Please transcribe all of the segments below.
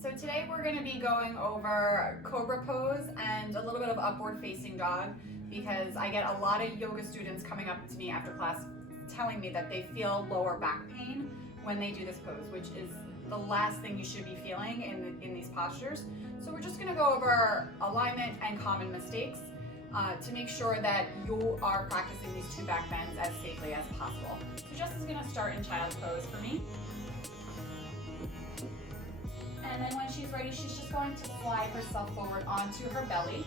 So today we're going to be going over Cobra pose and a little bit of upward facing dog, because I get a lot of yoga students coming up to me after class telling me that they feel lower back pain when they do this pose, which is the last thing you should be feeling in these postures. So we're just going to go over alignment and common mistakes to make sure that you are practicing these two back bends as safely as possible. So Jess is going to start in child's pose for me. And then when she's ready, she's just going to slide herself forward onto her belly.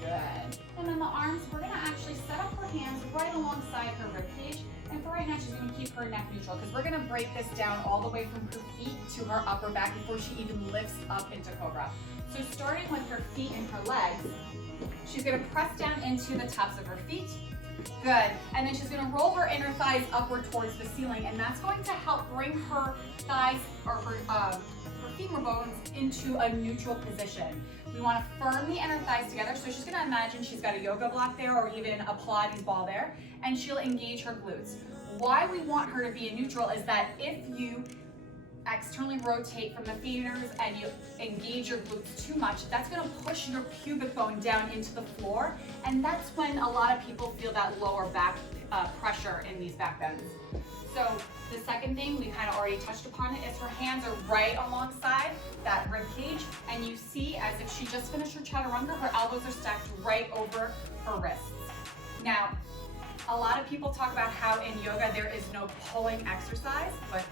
Good. And then the arms, we're going to actually set up her hands right alongside her ribcage. And for right now, she's going to keep her neck neutral, because we're going to break this down all the way from her feet to her upper back before she even lifts up into Cobra. So starting with her feet and her legs, she's going to press down into the tops of her feet. Good. And then she's going to roll her inner thighs upward towards the ceiling, and that's going to help bring her thighs or her femur bones into a neutral position. We want to firm the inner thighs together. So she's going to imagine she's got a yoga block there or even a Pilates ball there, and she'll engage her glutes. Why we want her to be in neutral is that if you externally rotate from the feeders and you engage your glutes too much, that's going to push your pubic bone down into the floor, and that's when a lot of people feel that lower back pressure in these back bends. So the second thing, we kind of already touched upon it, is her hands are right alongside that rib cage, and you see as if she just finished her chaturanga, her elbows are stacked right over her wrists. Now, a lot of people talk about how in yoga there is no pulling exercise, but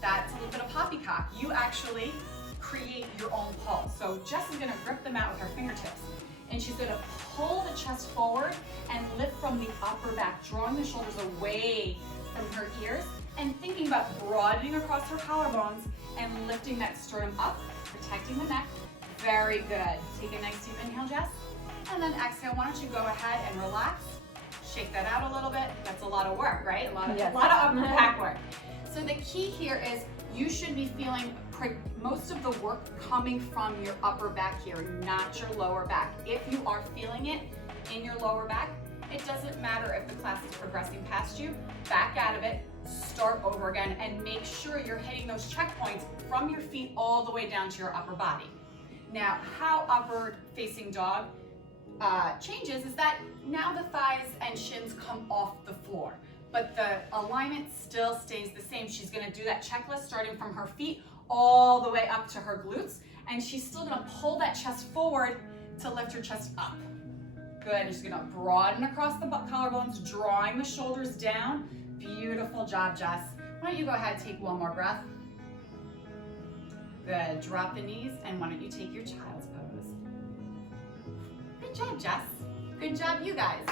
that's a little bit of poppycock. You actually create your own pull. So Jess is going to grip them out with her fingertips, and she's going to pull the chest forward and lift from the upper back, drawing the shoulders away from her ears and thinking about broadening across her collarbones and lifting that sternum up, protecting the neck. Very good. Take a nice deep inhale, Jess. And then exhale. Why don't you go ahead and relax. Shake that out a little bit. That's a lot of work, right? A lot of upper back work. So the key here is you should be feeling most of the work coming from your upper back here, not your lower back. If you are feeling it in your lower back, it doesn't matter if the class is progressing past you, back out of it, start over again, and make sure you're hitting those checkpoints from your feet all the way down to your upper body. Now, how upward facing dog changes is that now the thighs and shins come off the floor, but the alignment still stays the same. She's gonna do that checklist starting from her feet all the way up to her glutes, and she's still gonna pull that chest forward to lift her chest up. Good, and she's gonna broaden across the collarbones, drawing the shoulders down. Beautiful job, Jess. Why don't you go ahead and take one more breath. Good, drop the knees, and why don't you take your child's pose. Good job, Jess. Good job, you guys.